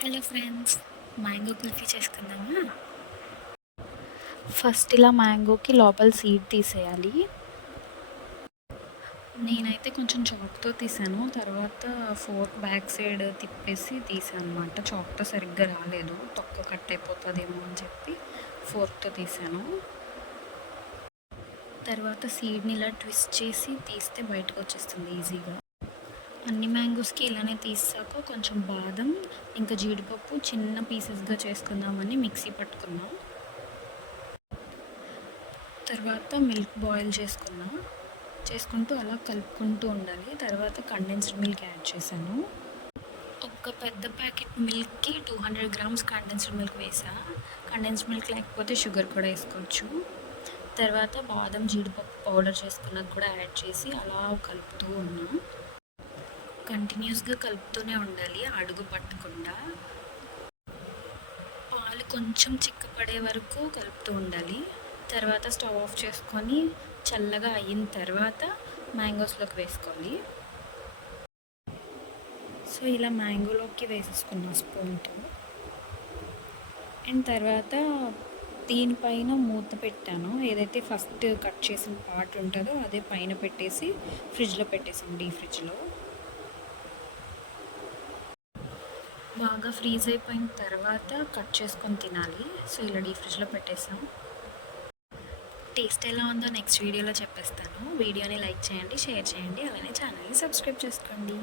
Hello friends, mango kulfi చేసుకుందామా? First ఇలా మ్యాంగోకి లోపల సీడ్ తీసేయాలి. నేనైతే కొంచెం చాక్తో తీసాను. తర్వాత ఫోర్క్ బ్యాక్ సైడ్ తిప్పేసి తీసాను అనమాట. చాక్తో సరిగ్గా రాలేదు, తొక్క కట్ అయిపోతుందేమో అని చెప్పి ఫోర్క్తో తీసాను. తర్వాత సీడ్ని ఇలా ట్విస్ట్ చేసి తీస్తే బయటకు వచ్చేస్తుంది ఈజీగా. అన్ని మ్యాంగోస్కి ఇలానే తీసాక కొంచెం బాదం ఇంకా జీడిపప్పు చిన్న పీసెస్గా చేసుకుందామని మిక్సీ పట్టుకున్నాం. తర్వాత మిల్క్ బాయిల్ చేసుకుంటూ అలా కలుపుకుంటూ ఉండాలి. తర్వాత కండెన్స్డ్ మిల్క్ యాడ్ చేశాను. ఒక పెద్ద ప్యాకెట్ మిల్క్కి 200 గ్రామ్స్ కండెన్స్డ్ మిల్క్ వేసా. కండెన్స్డ్ మిల్క్ లేకపోతే షుగర్ కూడా వేసుకోవచ్చు. తర్వాత బాదం జీడిపప్పు పౌడర్ చేసుకున్నది కూడా యాడ్ చేసి అలా కలుపుతూ ఉన్నాం. కంటిన్యూస్గా కలుపుతూనే ఉండాలి, అడుగు పట్టకుండా. పాలు కొంచెం చిక్కపడే వరకు కలుపుతూ ఉండాలి. తర్వాత స్టవ్ ఆఫ్ చేసుకొని చల్లగా అయిన తర్వాత మ్యాంగోస్లోకి వేసుకోవాలి. సో ఇలా మ్యాంగోలోకి వేసేసుకున్నాం స్పూన్తో. అండ్ తర్వాత దీనిపైన మూత పెట్టాను. ఏదైతే ఫస్ట్ కట్ చేసిన పార్ట్ ఉంటుందో అదే పైన పెట్టేసి ఫ్రిడ్జ్లో పెట్టేసాం, డీప్ ఫ్రిడ్జ్లో. బాగా ఫ్రీజ్ అయిపోయిన తర్వాత కట్ చేసుకొని తినాలి. సో ఇలా డీప్ ఫ్రిడ్జ్లో పెట్టేసాం. టేస్ట్ ఎలా ఉందో నెక్స్ట్ వీడియోలో చెప్పేస్తాను. వీడియోని లైక్ చేయండి, షేర్ చేయండి, అలానే ఛానల్ని సబ్స్క్రైబ్ చేసుకోండి.